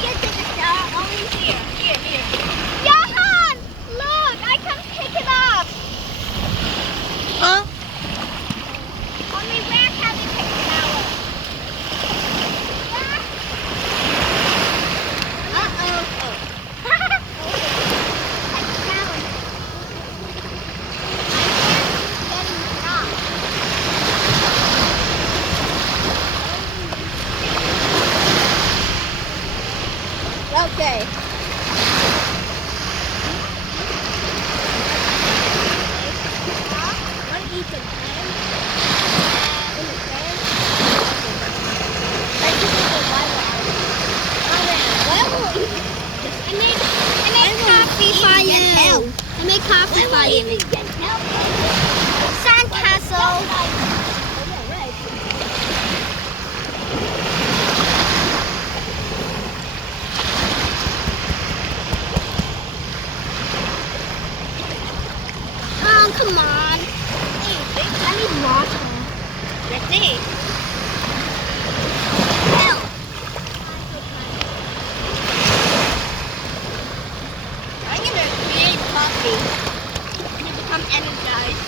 can take a shower only here. Johan, look, I can pick it up. Huh? Only where can we take a shower? Okay. Want to eat some ham? In the fan? Thank you for the I make coffee for you. I make coffee for you. Sandcastle. Oh, come on. I need water. That's it. Help. I'm gonna create coffee. You become energized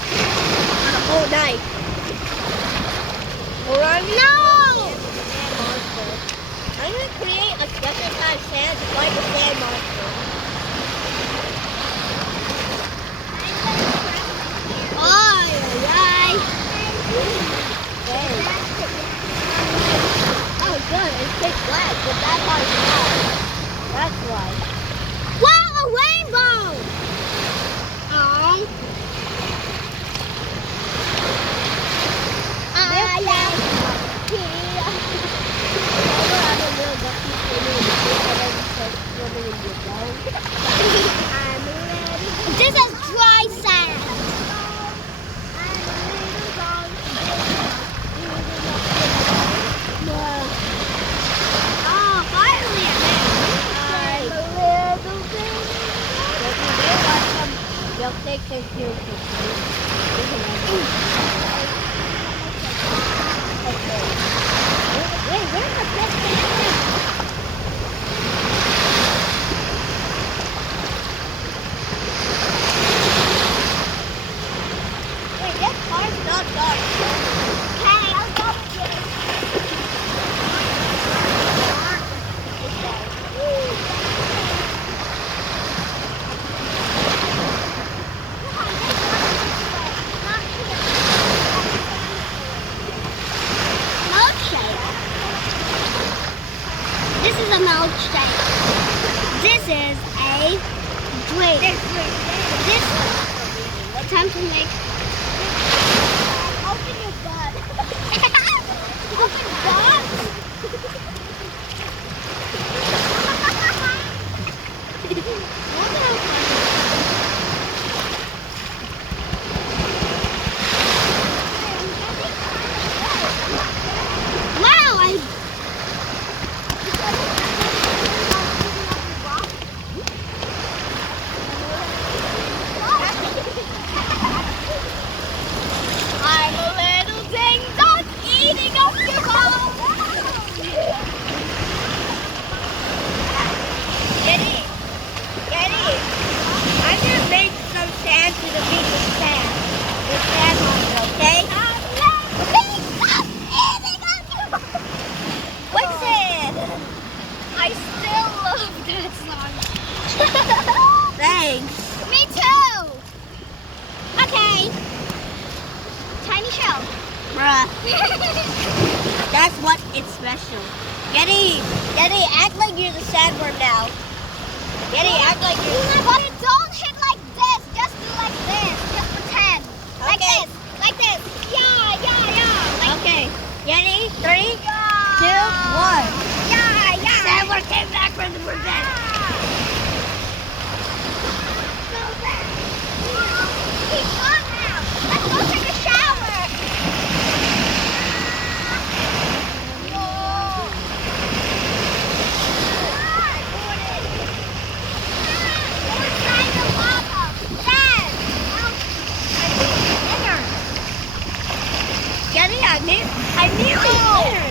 for the whole night. Alright? No! I'm gonna create a special kind of sand to fight the sand monster. Ay, ay, Hey. Oh, good. It's pitch black, but that part's not. That's why. wow, a rainbow! Oh. I like This is dry sand. Oh, finally You'll take this here. Wait, where's the pet? Wait, that car's not dark. Okay, I'll go with you. Milkshake. This is a milkshake. This is a drink. This time to make. Open your butt. Open butt. Wow, I'm a little ding dong eating up your bone. Getty, I'm gonna make some sand to the beach with sand. With sand monster, okay? What's it? I still love that song. Thanks. Me too. Okay. Tiny shell. Bruh. That's what it's special. Getty, act like you're the sandworm now. Getty, act like you're But don't hit like this. Just do like this. Just pretend. Like Okay. this. Like this. Yeah. Like Okay. Getty, 3, 2, 1. Yeah. Sandworm came back from the prevent. He's gone now. Let's go take a shower. Getty, I knew it.